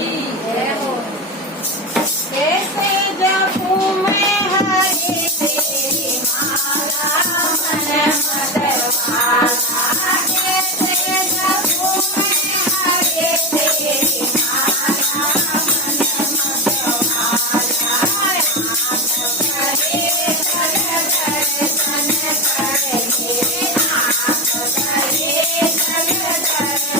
की जय हो। कैसे जपूं मैं हरे तेरी माला मन मतवाला। कैसे जपूं मैं हरे तेरी माला मन मतवाला। आँख करे कर दर्शन करे, आँख करे कर दर्शन